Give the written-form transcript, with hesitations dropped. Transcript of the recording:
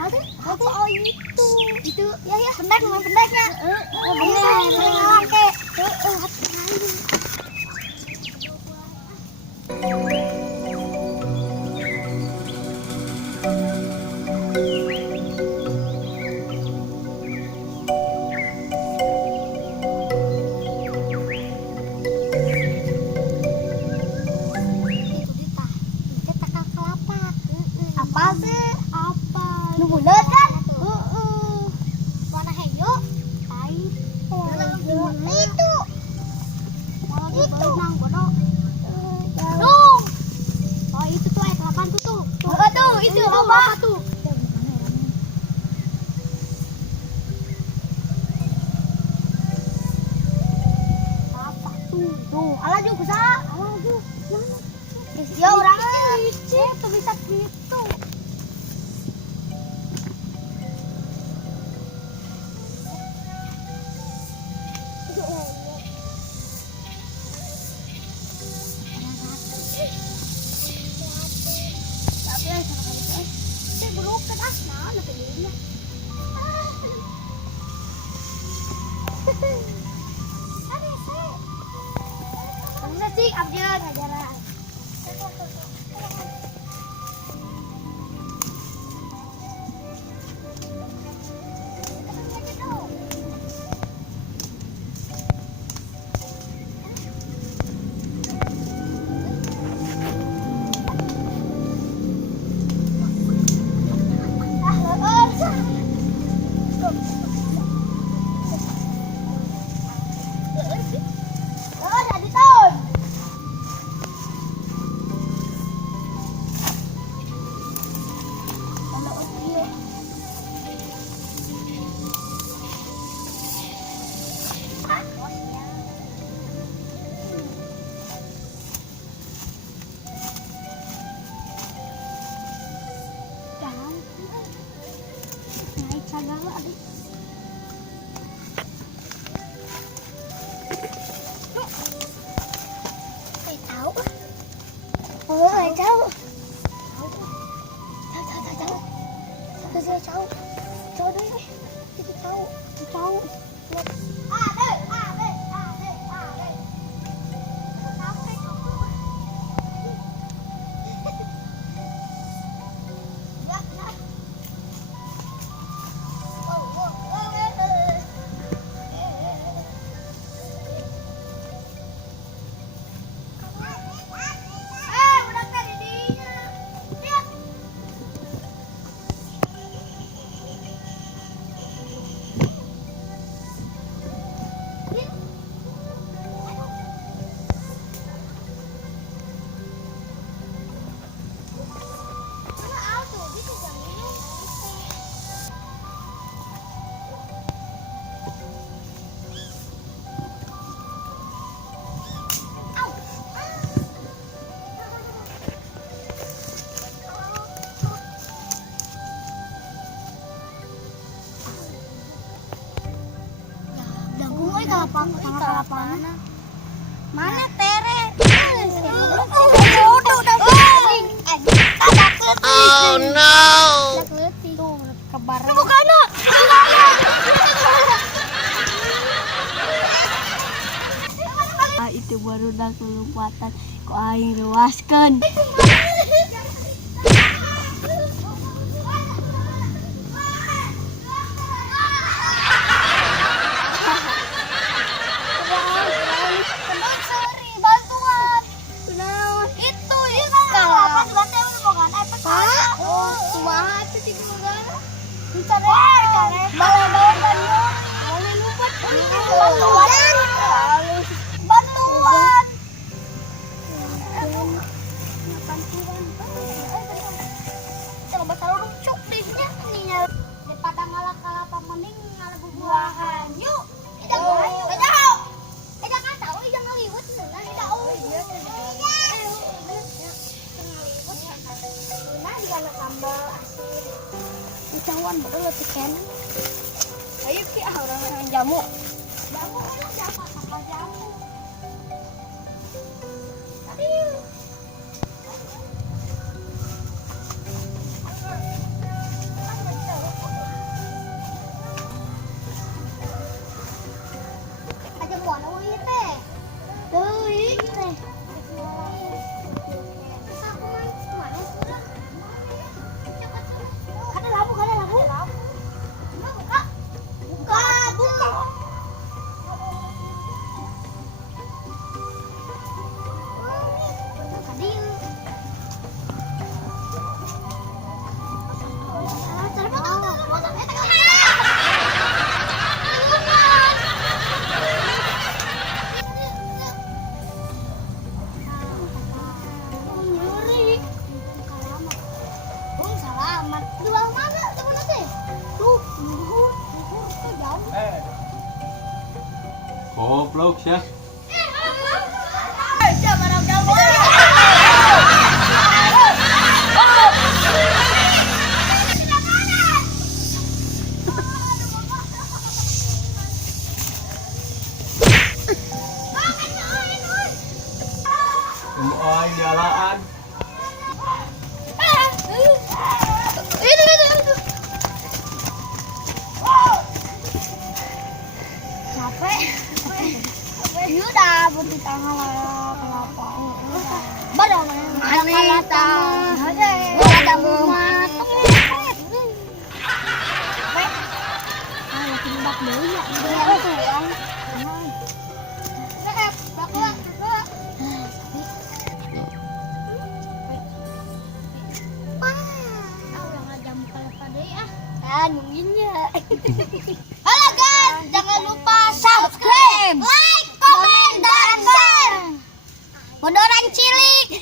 Oh itu ya pendek memang pendeknya. Ini kayak apa sih? Apa? Nu bulat kan? Warna hijau. Pahit. Itu. Itu. Nang bodoh. Dong. Oh itu tuh air kelapa tuh. Apa tuh? Itu apa tuh? Apa tuh? Tuh, alah juga sah. Alah juga. Ya orangnya itu bisa gitu. Sih, abjad ngajaran. Sagala adik. Tahu. Oh, tahu. Tahu. Tahu deh. Kita tahu. Tahu. Kalapan. Mana tere? Oh no. Tuh kebar. Bukana. Itu baru dah kelompatan kok aing lewaskan. Bantuan. Coba batal rucuk dehnya nih. Daripada ngalah mending ngalah bubuahan. Yuk, ejang ayo. Ejang. Ejang kan tahu ejang ngaliwat seunah tidak iya. Nah, juga ada sambal asin. Cawan betul letih kan. Ayo ki orang jamu. Jamu enak jamu apa jamu. Aduh. Goblok ya. Oi, jalan. Capek. Ini udah butuh tangan lah kenapa? Baru manita. Ada mateng. Ayo timbak dulu ya. Halo guys, jangan lupa subscribe, like, komen, dan share. Bodoran cilik.